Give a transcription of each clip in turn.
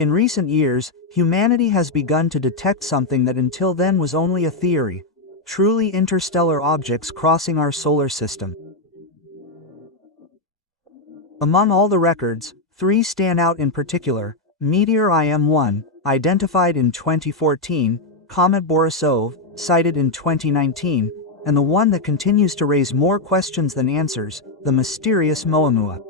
In recent years, humanity has begun to detect something that until then was only a theory: truly interstellar objects crossing our solar system. Among all the records, 3 stand out in particular: meteor IM-1, identified in 2014, comet Borisov, sighted in 2019, and the one that continues to raise more questions than answers, the mysterious Oumuamua.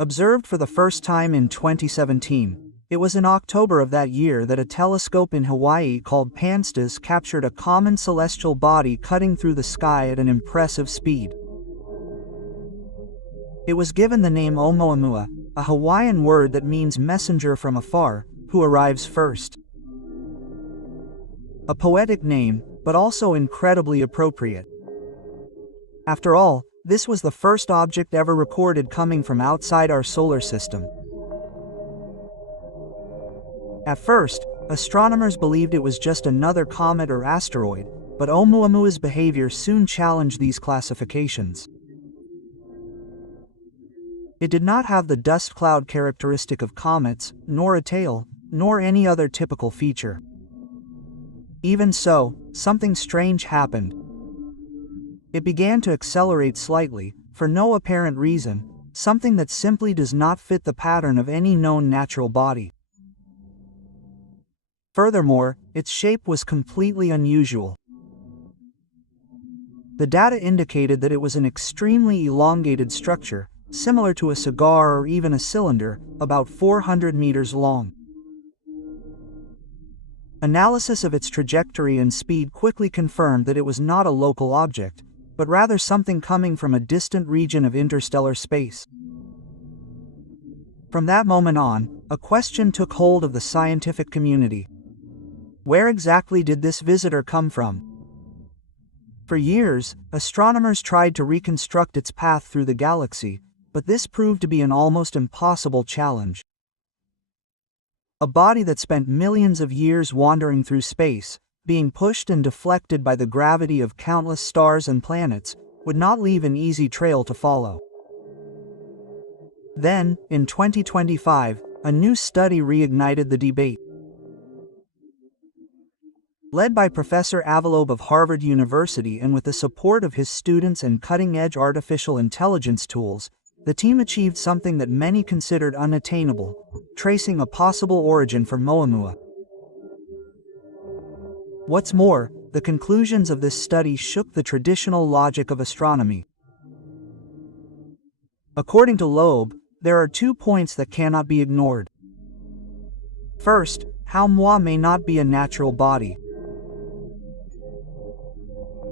Observed for the first time in 2017, it was in October of that year that a telescope in Hawaii called PANSTAS captured a common celestial body cutting through the sky at an impressive speed. It was given the name Oumuamua, a Hawaiian word that means messenger from afar, who arrives first. A poetic name, but also incredibly appropriate. After all, this was the first object ever recorded coming from outside our solar system. At first, astronomers believed it was just another comet or asteroid, but Oumuamua's behavior soon challenged these classifications. It did not have the dust cloud characteristic of comets, nor a tail, nor any other typical feature. Even so, something strange happened. It began to accelerate slightly, for no apparent reason, something that simply does not fit the pattern of any known natural body. Furthermore, its shape was completely unusual. The data indicated that it was an extremely elongated structure, similar to a cigar or even a cylinder, about 400 meters long. Analysis of its trajectory and speed quickly confirmed that it was not a local object, but rather something coming from a distant region of interstellar space. From that moment on, a question took hold of the scientific community. Where exactly did this visitor come from? For years, astronomers tried to reconstruct its path through the galaxy, but this proved to be an almost impossible challenge. A body that spent millions of years wandering through space, being pushed and deflected by the gravity of countless stars and planets, would not leave an easy trail to follow. Then, in 2025, a new study reignited the debate. Led by Professor Avalob of Harvard University and with the support of his students and cutting-edge artificial intelligence tools, the team achieved something that many considered unattainable: tracing a possible origin for Oumuamua. What's more, the conclusions of this study shook the traditional logic of astronomy. According to Loeb, there are 2 points that cannot be ignored. First, Oumuamua may not be a natural body.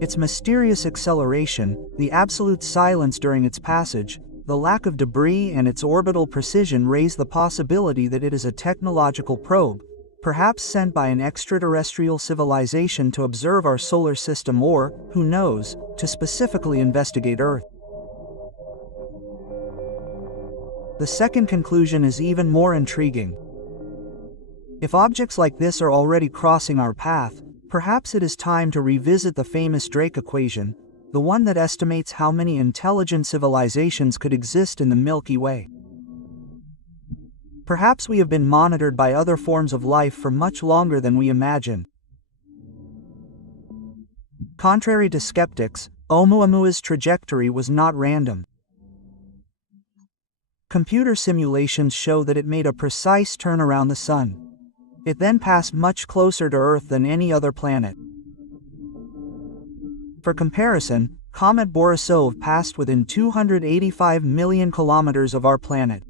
Its mysterious acceleration, the absolute silence during its passage, the lack of debris and its orbital precision raise the possibility that it is a technological probe, perhaps sent by an extraterrestrial civilization to observe our solar system or, who knows, to specifically investigate Earth. The second conclusion is even more intriguing. If objects like this are already crossing our path, perhaps it is time to revisit the famous Drake equation, the one that estimates how many intelligent civilizations could exist in the Milky Way. Perhaps we have been monitored by other forms of life for much longer than we imagine. Contrary to skeptics, Oumuamua's trajectory was not random. Computer simulations show that it made a precise turn around the Sun. It then passed much closer to Earth than any other planet. For comparison, comet Borisov passed within 285 million kilometers of our planet.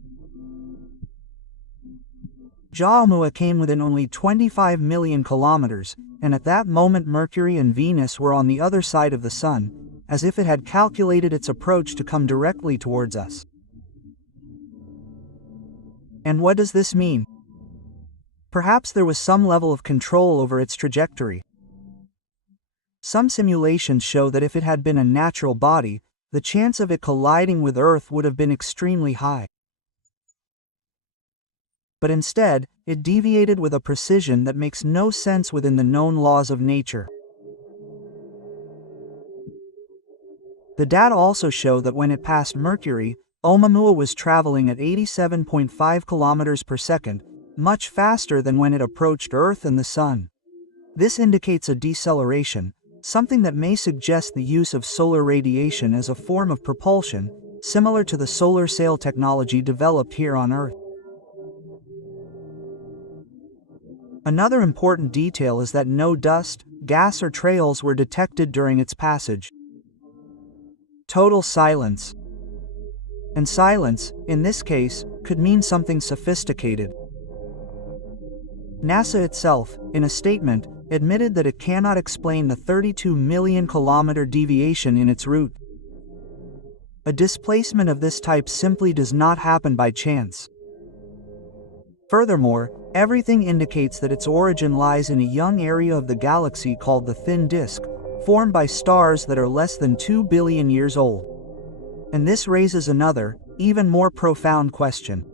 Oumuamua came within only 25 million kilometers, and at that moment Mercury and Venus were on the other side of the Sun, as if it had calculated its approach to come directly towards us. And what does this mean? Perhaps there was some level of control over its trajectory. Some simulations show that if it had been a natural body, the chance of it colliding with Earth would have been extremely high. But instead, it deviated with a precision that makes no sense within the known laws of nature. The data also show that when it passed Mercury, Oumuamua was traveling at 87.5 kilometers per second, much faster than when it approached Earth and the Sun. This indicates a deceleration, something that may suggest the use of solar radiation as a form of propulsion, similar to the solar sail technology developed here on Earth. Another important detail is that no dust, gas or trails were detected during its passage. Total silence. And silence, in this case, could mean something sophisticated. NASA itself, in a statement, admitted that it cannot explain the 32 million kilometer deviation in its route. A displacement of this type simply does not happen by chance. Furthermore, everything indicates that its origin lies in a young area of the galaxy called the thin disk, formed by stars that are less than 2 billion years old. And this raises another, even more profound question.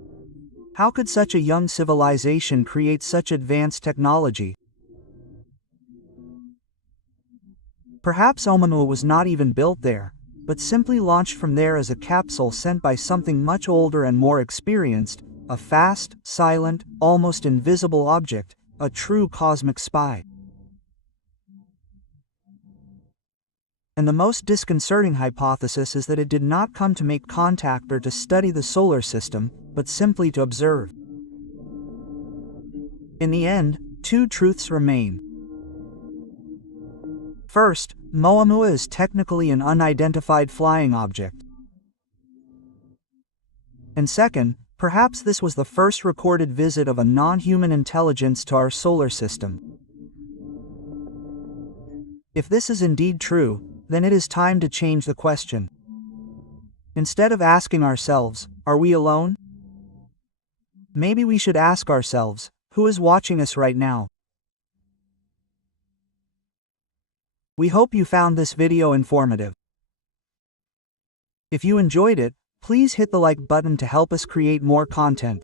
How could such a young civilization create such advanced technology? Perhaps Oumuamua was not even built there, but simply launched from there as a capsule sent by something much older and more experienced, a fast, silent, almost invisible object, a true cosmic spy. And the most disconcerting hypothesis is that it did not come to make contact or to study the solar system, but simply to observe. In the end, two truths remain. First, Oumuamua is technically an unidentified flying object. And second, perhaps this was the first recorded visit of a non-human intelligence to our solar system. If this is indeed true, then it is time to change the question. Instead of asking ourselves, are we alone? Maybe we should ask ourselves, who is watching us right now? We hope you found this video informative. If you enjoyed it, please hit the like button to help us create more content.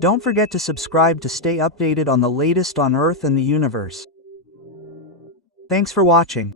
Don't forget to subscribe to stay updated on the latest on Earth and the universe. Thanks for watching.